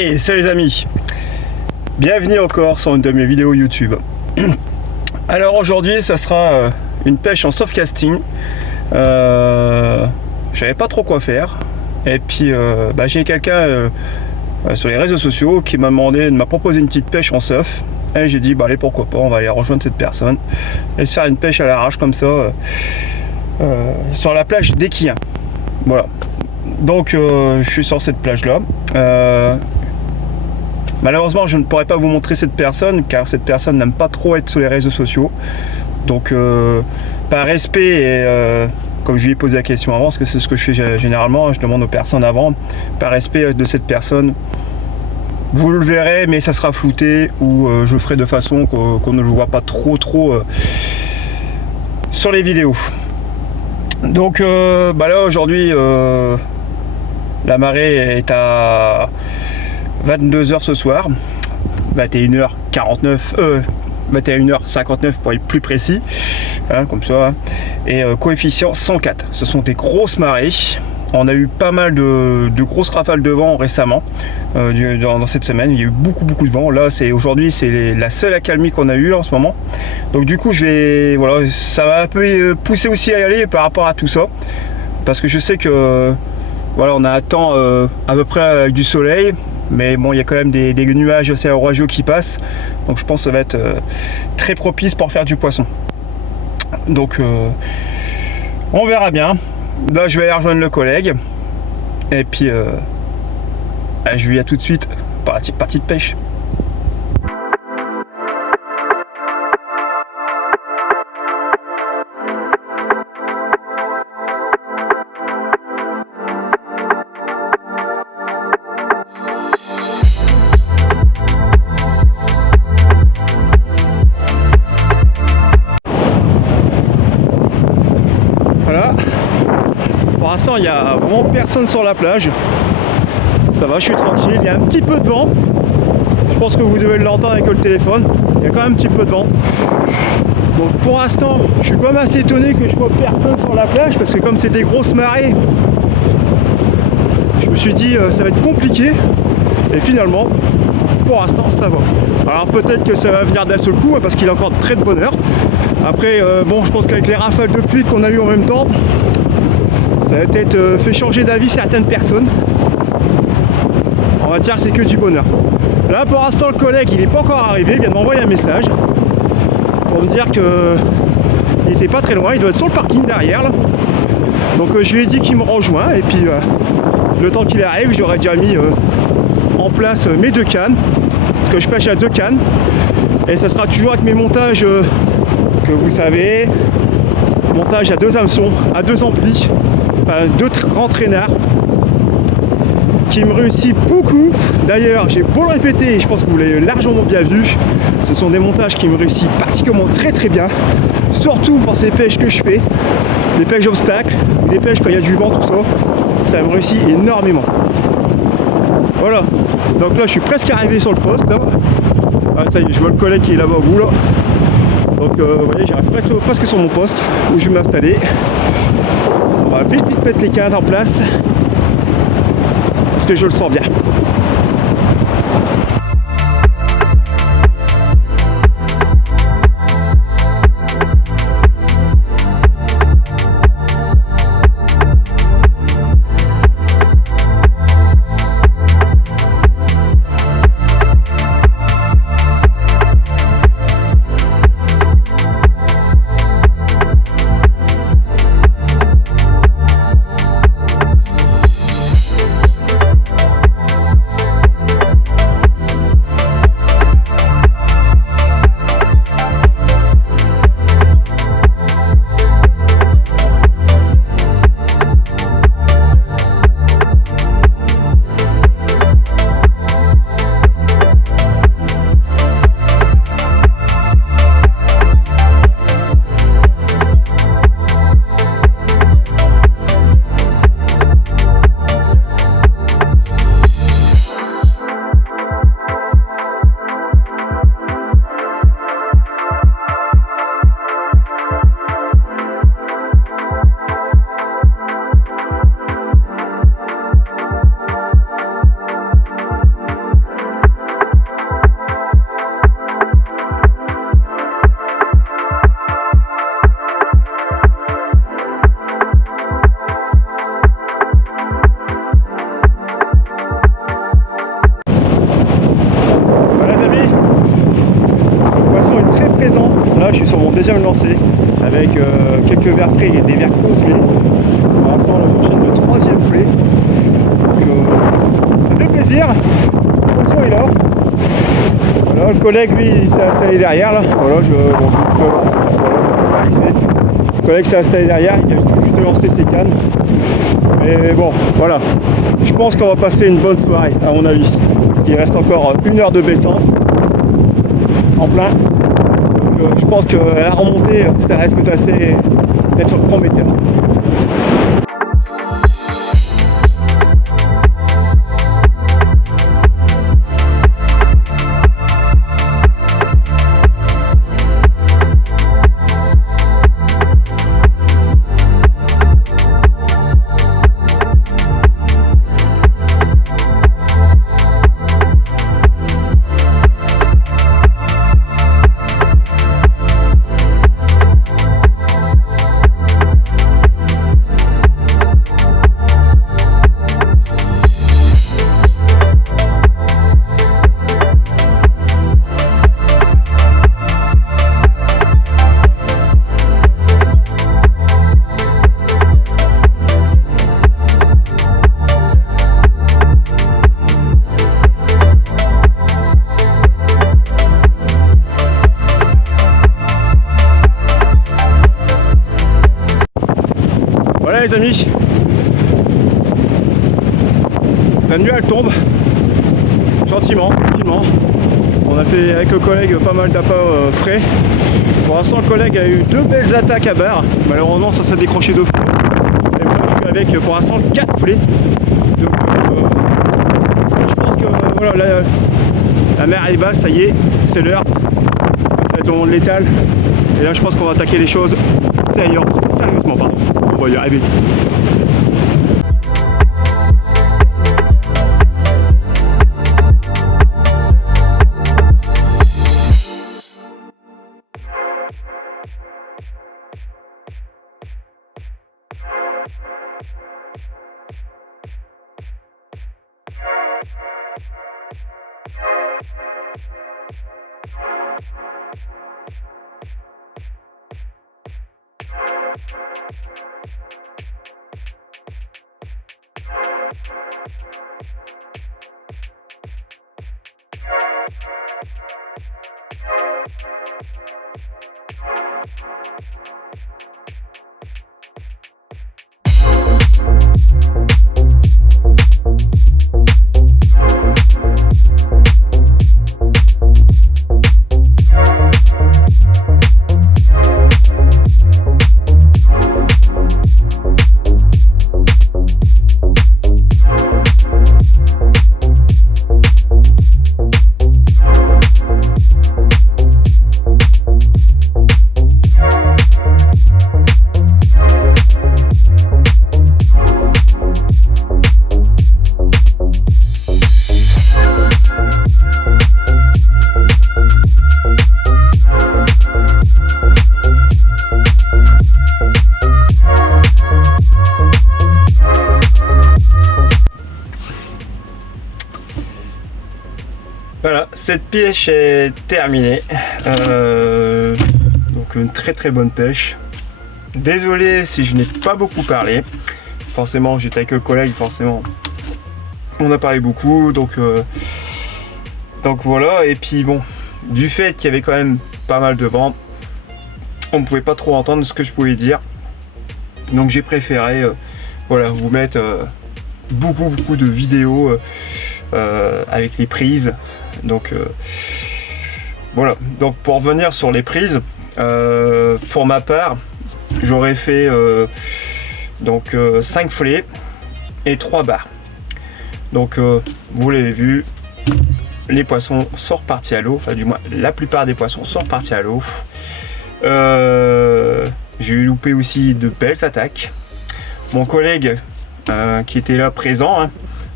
Hey, salut les amis, bienvenue encore sur une de mes vidéos YouTube. Alors aujourd'hui ça sera une pêche en soft casting. J'avais pas trop quoi faire et puis j'ai quelqu'un sur les réseaux sociaux qui m'a proposé une petite pêche en surf et j'ai dit allez, pourquoi pas, on va aller rejoindre cette personne et se faire une pêche à l'arrache comme ça sur la plage d'Equien. Voilà, donc je suis sur cette plage là. Malheureusement je ne pourrais pas vous montrer cette personne car cette personne n'aime pas trop être sur les réseaux sociaux, donc par respect et comme je lui ai posé la question avant, parce que c'est ce que je fais généralement, je demande aux personnes avant, par respect de cette personne, vous le verrez mais ça sera flouté ou je ferai de façon qu'on ne le voit pas trop sur les vidéos. Donc là aujourd'hui la marée est à 22h ce soir, 21h49, 21h59 pour être plus précis, hein, comme ça, hein. Et coefficient 104. Ce sont des grosses marées. On a eu pas mal de grosses rafales de vent récemment dans cette semaine. Il y a eu beaucoup de vent. Là aujourd'hui c'est la seule accalmie qu'on a eu en ce moment. Donc du coup ça va un peu pousser aussi à y aller par rapport à tout ça, parce que je sais que on a un temps à peu près avec du soleil, mais bon, il y a quand même des nuages assez orageux qui passent, donc je pense que ça va être très propice pour faire du poisson. Donc on verra bien. Là je vais aller rejoindre le collègue et puis je lui dis à tout de suite pour la petite partie de pêche. Voilà, pour l'instant il n'y a vraiment personne sur la plage, ça va, je suis tranquille, il y a un petit peu de vent, je pense que vous devez l'entendre avec le téléphone, il y a quand même un petit peu de vent. Donc pour l'instant je suis quand même assez étonné que je vois personne sur la plage, parce que comme c'est des grosses marées, je me suis dit ça va être compliqué, et finalement pour l'instant ça va. Alors peut-être que ça va venir d'un seul coup, parce qu'il est encore très de bonne heure. Après je pense qu'avec les rafales de pluie qu'on a eu en même temps, ça va peut-être fait changer d'avis certaines personnes. On va dire que c'est que du bonheur. Là pour l'instant le collègue il n'est pas encore arrivé, il vient de m'envoyer un message pour me dire que il était pas très loin, il doit être sur le parking derrière là. Donc je lui ai dit qu'il me rejoint, et puis le temps qu'il arrive j'aurais déjà mis en place mes 2 cannes, parce que je pêche à 2 cannes, et ça sera toujours avec mes montages que vous savez, montage à 2 hameçons, à 2 amplis, 2 grands traînards qui me réussit beaucoup. D'ailleurs j'ai beau le répéter, je pense que vous l'avez largement bien vu, ce sont des montages qui me réussissent particulièrement très bien, surtout pour ces pêches que je fais, les pêches d'obstacles, les pêches quand il y a du vent, tout ça, ça me réussit énormément. Voilà, donc là je suis presque arrivé sur le poste là. Ah, ça y est, je vois le collègue qui est là-bas au bout là. Donc vous voyez, j'arrive presque sur mon poste où je vais m'installer. On va vite mettre les cadres en place, parce que je le sens bien. suis sur mon deuxième lancer avec quelques vers frais et des vers congelés. Pour l'instant là j'enchaîne le troisième flé. Donc ça fait plaisir. Le poisson est là. Voilà, le collègue lui il s'est installé derrière là. Voilà, le collègue s'est installé derrière, il vient juste de lancer ses cannes. Et bon, voilà. Je pense qu'on va passer une bonne soirée, à mon avis. Il reste encore 1 heure de baissant en plein. Donc je pense que la remontée, ça risque d'être prometteur. Voilà les amis, la nuit elle tombe, gentiment, tranquillement. On a fait avec le collègue pas mal d'appâts frais. Pour l'instant le collègue a eu 2 belles attaques à barre, malheureusement ça s'est décroché 2 fois. Et moi je suis avec pour l'instant 4 flets. Donc je pense que voilà, la mer est basse, ça y est, c'est l'heure. Ça va être le moment de l'étal. Et là je pense qu'on va attaquer les choses sérieusement pardon. On va y arriver. Voilà, cette pêche est terminée. Donc une très bonne pêche. Désolé si je n'ai pas beaucoup parlé. Forcément, j'étais avec le collègue, forcément. On a parlé beaucoup, donc voilà. Et puis bon, du fait qu'il y avait quand même pas mal de vent, on ne pouvait pas trop entendre ce que je pouvais dire. Donc j'ai préféré voilà, vous mettre beaucoup de vidéos avec les prises. Donc voilà, donc pour revenir sur les prises, pour ma part j'aurais fait 5 flets et 3 barres. Donc vous l'avez vu, les poissons sont repartis à l'eau, enfin du moins la plupart des poissons sont repartis à l'eau. J'ai eu loupé aussi de belles attaques. Mon collègue qui était là présent hein,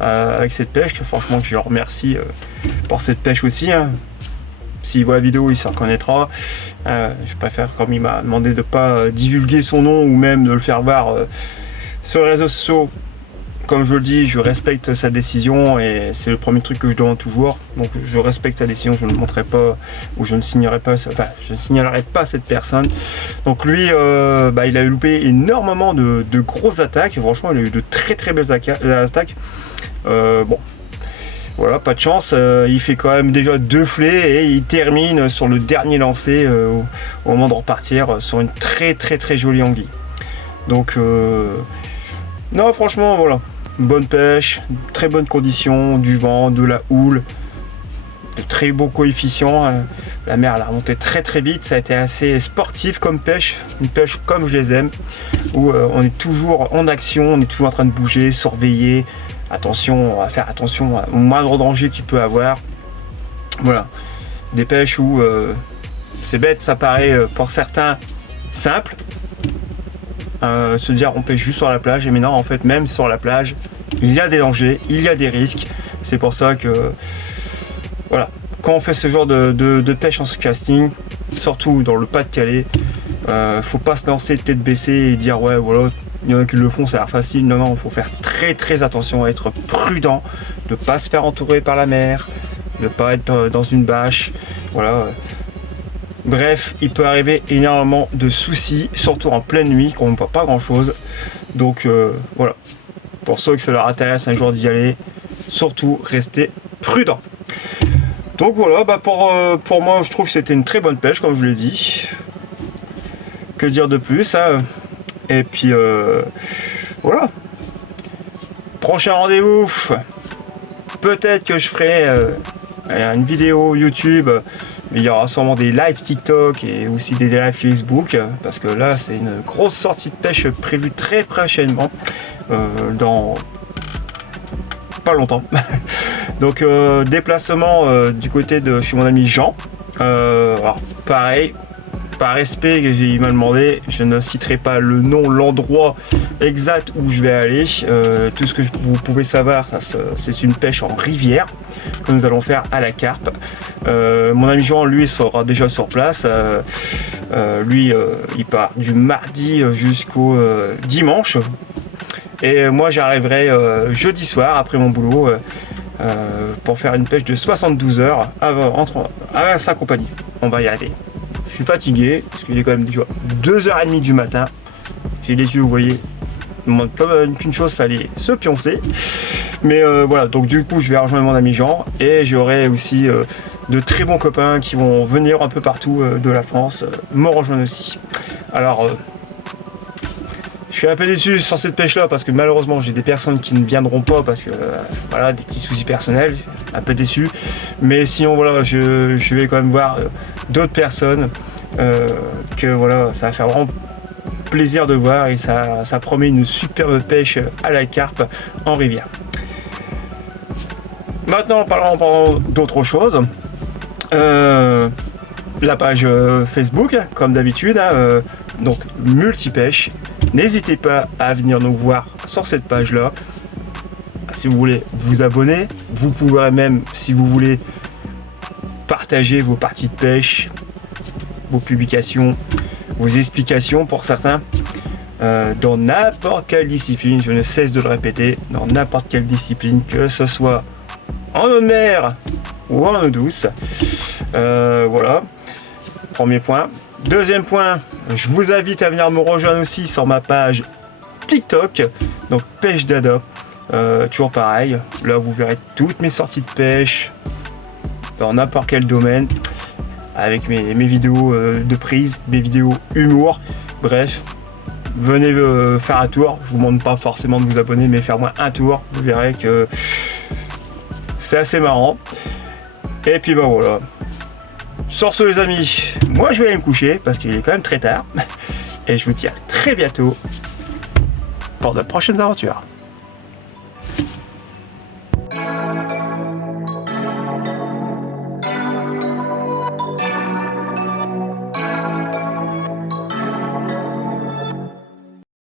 avec cette pêche, que franchement je le remercie pour cette pêche aussi hein. S'il voit la vidéo il s'en reconnaîtra. Je préfère, comme il m'a demandé de ne pas divulguer son nom ou même de le faire voir sur les réseaux sociaux, comme je le dis, je respecte sa décision et c'est le premier truc que je demande toujours. Donc je respecte sa décision, je ne montrerai pas ou je ne signerai pas, enfin je ne signalerai pas cette personne. Donc lui, il a loupé énormément de grosses attaques. Franchement, il a eu de très belles attaques. Bon, voilà, pas de chance. Il fait quand même déjà 2 flets et il termine sur le dernier lancer au moment de repartir sur une très jolie anguille. Donc non, franchement, voilà, une bonne pêche, très bonnes conditions, du vent, de la houle, de très beaux coefficients. La mer elle a remonté très vite, ça a été assez sportif comme pêche, une pêche comme je les aime, où on est toujours en action, on est toujours en train de bouger, surveiller, attention, à faire attention au moindre danger qu'il peut avoir. Voilà, des pêches où c'est bête, ça paraît pour certains simple, se dire on pêche juste sur la plage, mais non, en fait même sur la plage il y a des dangers, il y a des risques. C'est pour ça que voilà, quand on fait ce genre de pêche en casting, surtout dans le Pas-de-Calais, faut pas se lancer tête baissée et dire ouais voilà, il y en a qui le font, ça a l'air facile. Non, il faut faire très attention, à être prudent, de pas se faire entourer par la mer, de pas être dans une bâche, voilà. Bref, il peut arriver énormément de soucis, surtout en pleine nuit quand on ne voit pas grand chose. Donc voilà, pour ceux que ça leur intéresse un jour d'y aller, surtout restez prudents. Donc voilà, pour moi je trouve que c'était une très bonne pêche comme je l'ai dit. Que dire de plus hein. Et puis voilà, prochain rendez-vous, peut-être que je ferai une vidéo YouTube. Il y aura sûrement des lives TikTok et aussi des lives Facebook, parce que là c'est une grosse sortie de pêche prévue très prochainement, dans pas longtemps. Donc déplacement du côté de chez mon ami Jean. Alors pareil, par respect, il m'a demandé, je ne citerai pas le nom, l'endroit exact où je vais aller. Tout ce que vous pouvez savoir, c'est une pêche en rivière que nous allons faire à la carpe. Mon ami Jean, lui, sera déjà sur place. Lui, il part du mardi jusqu'au dimanche. Et moi, j'arriverai jeudi soir après mon boulot pour faire une pêche de 72 heures à sa compagnie. On va y arriver. Je suis fatigué parce qu'il est quand même déjà 2h30 du matin. J'ai les yeux, vous voyez, il me manque pas qu'une chose, ça allait se pioncer. Mais voilà, donc du coup je vais rejoindre mon ami Jean et j'aurai aussi de très bons copains qui vont venir un peu partout de la France me rejoindre aussi. Alors je suis un peu déçu sur cette pêche là parce que malheureusement j'ai des personnes qui ne viendront pas parce que voilà, des petits soucis personnels, un peu déçu. Mais sinon voilà, je vais quand même voir d'autres personnes que voilà, ça va faire vraiment plaisir de voir et ça promet une superbe pêche à la carpe en rivière. Maintenant parlons d'autre chose. La page Facebook comme d'habitude, hein, donc multipêche. N'hésitez pas à venir nous voir sur cette page là. Si vous voulez vous abonner, vous pouvez même, si vous voulez, partager vos parties de pêche, vos publications, vos explications pour certains, dans n'importe quelle discipline. Je ne cesse de le répéter, dans n'importe quelle discipline, que ce soit en eau de mer ou en eau douce. Voilà, premier point. Deuxième point, je vous invite à venir me rejoindre aussi sur ma page TikTok, donc Pêche Dada. Toujours pareil, là vous verrez toutes mes sorties de pêche dans n'importe quel domaine, avec mes vidéos de prise, mes vidéos humour. Bref, venez faire un tour. Je vous demande pas forcément de vous abonner, mais faire moi un tour, vous verrez que c'est assez marrant. Et puis voilà. Sur ce les amis, moi je vais aller me coucher parce qu'il est quand même très tard. Et je vous dis à très bientôt pour de prochaines aventures.